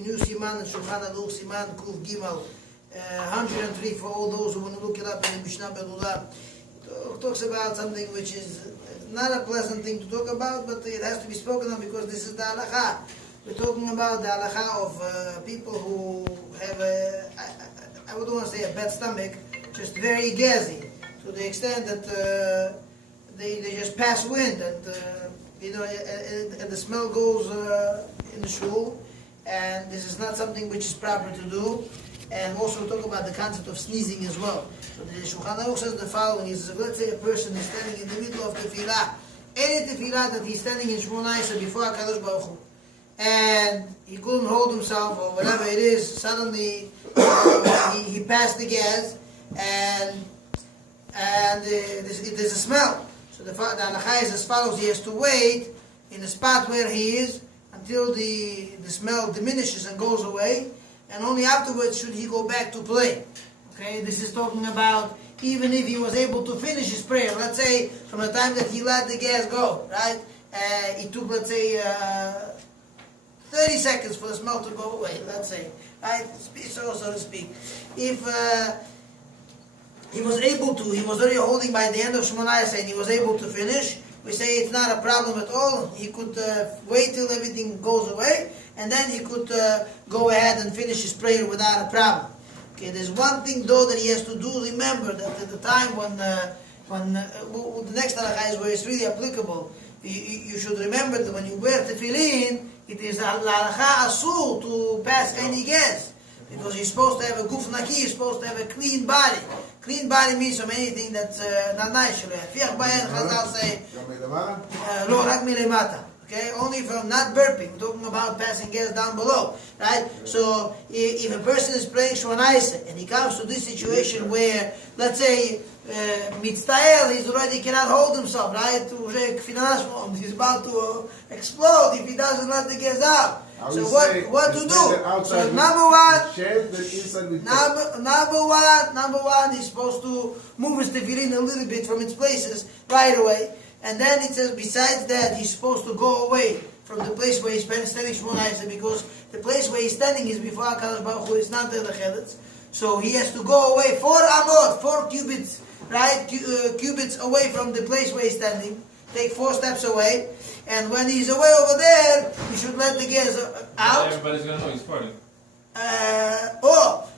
new Siman and Shulchan Aruch Siman Kuf Gimal 103 for all those who want to look it up in the Mishnah Berurah. It talks about something which is not a pleasant thing to talk about, but it has to be spoken of because this is the halacha. We're talking about the halacha of people who have I wouldn't want to say a bad stomach, just very gassy, to the extent that they just pass wind and and the smell goes in the shul, and this is not something which is proper to do. And also talk about the concept of sneezing as well. So the Shulchan Aruch says the following: he says, let's say a person is standing in the middle of Tefilah, any Tefilah that he's standing in Shmoneh Esrei before HaKadosh Baruch Hu, and he couldn't hold himself or whatever it is, suddenly he passed the gas, and there's a smell. So the halacha is as follows: he has to wait in the spot where he is until the smell diminishes and goes away, and only afterwards should he go back to play. Okay, this is talking about even if he was able to finish his prayer. Let's say from the time that he let the gas go, right? It took, let's say, 30 seconds for the smell to go away. Let's say, right? So to speak. If he was able to, he was already holding by the end of Shmoneh Esrei, and he was able to finish, we say it's not a problem at all. He could wait till everything goes away, and then he could go ahead and finish his prayer without a problem. Okay, there's one thing though that he has to do. Remember that at the time when the next halakha is where it's really applicable, you should remember that when you wear tefillin, it is halakha asur to pass any gas, because you're supposed to have a guf naki, you're supposed to have a clean body. Clean body means from anything that's not nice. Chazal say, lo rak milemata. Okay, only from not burping. We're talking about passing gas down below, right? So if a person is praying Shmoneh Esrei and he comes to this situation where, let's say, mitztael, he already cannot hold himself, right? He's about to explode if he doesn't let the gas out. So what to do? So number one, he's supposed to move his tefillin a little bit from its places right away. And then it says, besides that, he's supposed to go away from the place where he's standing Shmoneh Esrei, because the place where he's standing is before HaKadosh Baruch Hu, it's not the cheletz. So he has to go away 4 cubits, right? Cubits away from the place where he's standing. Take 4 steps away. And when he's away over there, he should let the gas out. Everybody's going to know he's farting.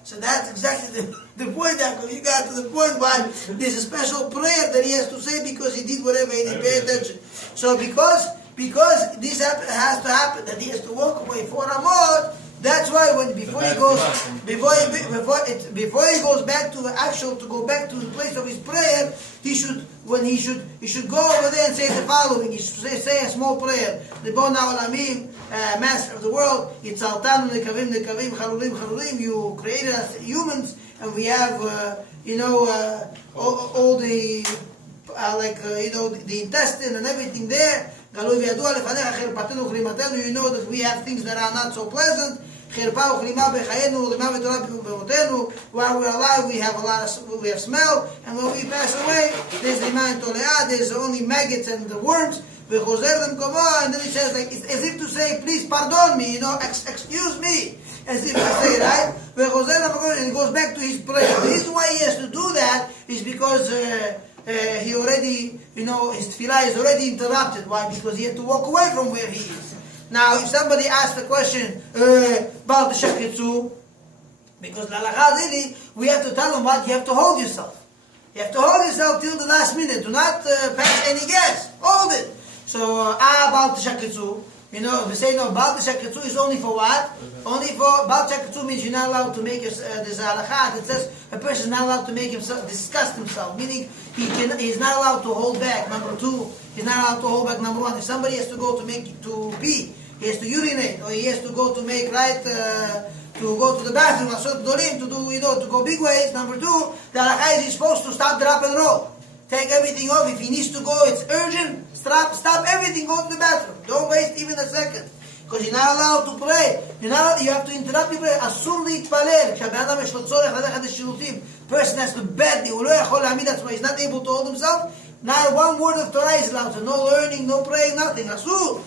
So that's exactly the point, Yaakov. You got to the point why there's a special prayer that he has to say because he did whatever he did. Pay attention. So because this has to happen, that he has to walk away 4 amot. That's why before he goes back to the place of his prayer, he should go over there and say the following. He should say a small prayer. Ribon Ha'olamim, Master of the world, Yitzaltanu Nekavim Nekavim Chalulim Chalulim. You created us humans, and we have all the the intestine and everything there. You know that we have things that are not so pleasant. While we're alive, we have smell, and when we pass away, there's only maggots and the worms. And then he says, like, it's as if to say, please pardon me, excuse me, as if to say, right? And he goes back to his prayer. The reason why he has to do that is because he already, his Tefilah is already interrupted. Why? Because he had to walk away from where he is. Now, if somebody asks the question, about the shaketzu, because really, we have to tell them what, you have to hold yourself. You have to hold yourself till the last minute. Do not pass any gas. Hold it. So, about the shaketzu, we say no, about the shaketzu is only for what? Only for, about shaketzu means you're not allowed to make, there's a halakha that says a person is not allowed to make himself, disgust himself, meaning he's not allowed to hold back. Number 2, he's not allowed to hold back. Number 1, if somebody has to go to pee, he has to urinate, or he has to go to make to go to the bathroom, to go big ways. Number 2, the halakha is he's supposed to stop, drop, and roll. Take everything off. If he needs to go, it's urgent. Stop everything. Go to the bathroom. Don't waste even a second, because you're not allowed to pray. You have to interrupt your prayer. Asur להתפלל. כשהבן יש לו צורך ללכת לשירותים, person has to badly, הוא לא יכול להעמיד עצמו, he's not able to hold himself. Not one word of Torah is allowed. So no learning, no praying, nothing. אסור.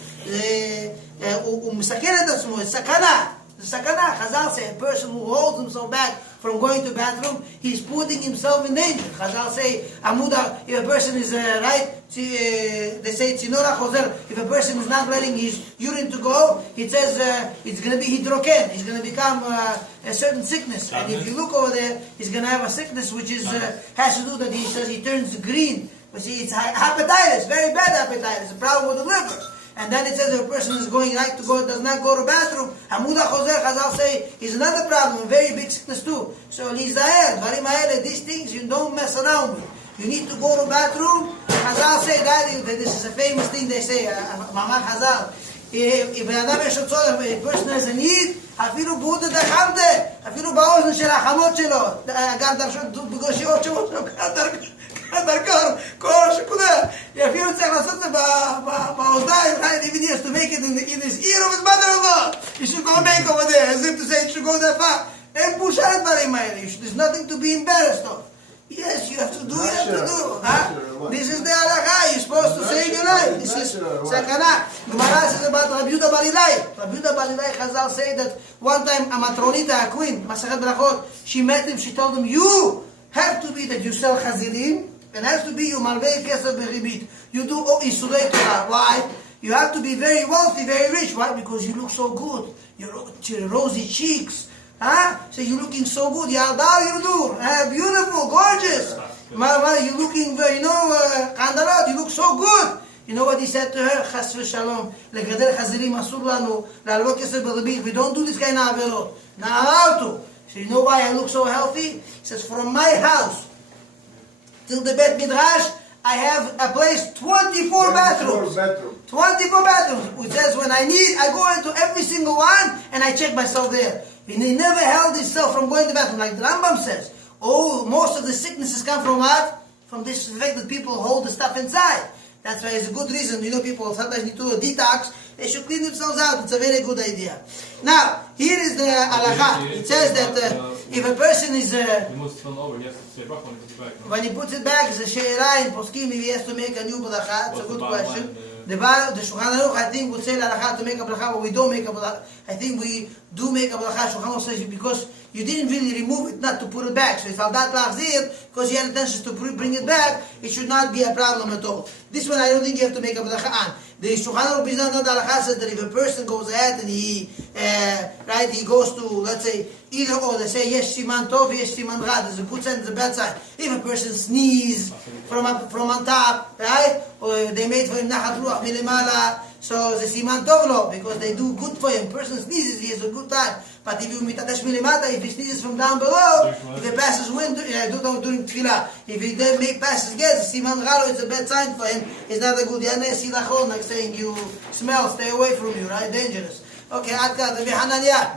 הוא מסכן את עצמו, it's סכנה. The sakana, Chazal say, a person who holds himself back from going to the bathroom, he's putting himself in danger. Chazal say, Amuda, if a person is, they say, Tzinora Chozer, if a person is not letting his urine to go, it says, it's going to be hydroken, he's going to become a certain sickness. And if you look over there, he's going to have a sickness which is, has to do that he says he turns green. But see, it's hepatitis, very bad hepatitis, a problem with the liver. And then it says if a person is going right to go, does not go to bathroom, Hamuda Chozer, Chazal say, is another problem, a very big sickness too. So, Lizael, Dvarim Ha'ele, these things you don't mess around with. You need to go to bathroom. Chazal say that, this is a famous thing they say, Mama Chazal. If a person has a need, אפילו בעודה דחמדה, אפילו באוזן של החמות שלו, גם דרשות בגושיות שלו, דרכון, כל שכולה, אפילו צריך לעשות את זה באוזניים, even he has to make it in his ear of his mother-in-law. He should go make over there, as if to say it should go that far. אין בושה לדברים האלה, there's nothing to be embarrassed of. Yes, you have to do, Huh? This is the halakha, you're supposed to say your life. This is sakana. Gemara says about Rabbi Yehuda Bar Ilai. Rabbi Yehuda Bar Ilai, Chazal say that one time a matronita, a queen, Masachet Brachot, she met him, she told him, you have to be that you sell chazirim, and has to be you marvei kesef beribit. You do isurei Torah. Why? You have to be very wealthy, very rich. Why? Because you look so good. Your rosy cheeks. So you're looking so good. Yaldal Yudur. Beautiful, gorgeous. You're looking very, kandarat, you look so good. You know what he said to her? Chas v'shalom. Legadel chazirim asur lanu. La'alot kesef beribit. We don't do this kind of averot. Not allowed to. So you know why I look so healthy? He says, from my house till the Bet Midrash, I have a place, 24 bathrooms. 24 bathrooms. It says when I need, I go into every single one and I check myself there. And he never held himself from going to the bathroom. Like the Rambam says, most of the sicknesses come from what? From this fact that people hold the stuff inside. That's why it's a good reason. People sometimes need to do a detox. They should clean themselves out. It's a very good idea. Now, here is the halakha. It says that if a person is... when he puts it back, it's a she'era in poskim if he has to make a new bracha. It's a good question. The Shulchan Aruch, I think, would say halakha to make a bracha, but we don't make a bracha. I think we do make a bracha. Shulchan Aruch says because you didn't really remove it, not to put it back. So if al dat lachzir, because you had intentions to bring it back, it should not be a problem at all. This one I don't think you have to make a bracha on. The Shulchan Aruch Biznan halakha says that if a person goes ahead and he goes to, let's say, either or, they say yes siman tov, yes siman ra. There's a good side, there's a bad side. If a person sneezes from on top, right? Or they made for him nachat ruach milemala, so the siman tov lo, because they do good for him. Person sneezes, he has a good time. But if you mitatesh milemata, if he sneezes from down below, if he passes wind, during Tefilah, if he then passes gas, siman ra lo, it's a bad sign for him. It's not a good. Like saying you smell, stay away from you, right? Dangerous. Okay, Adka, Rabbi Hanania.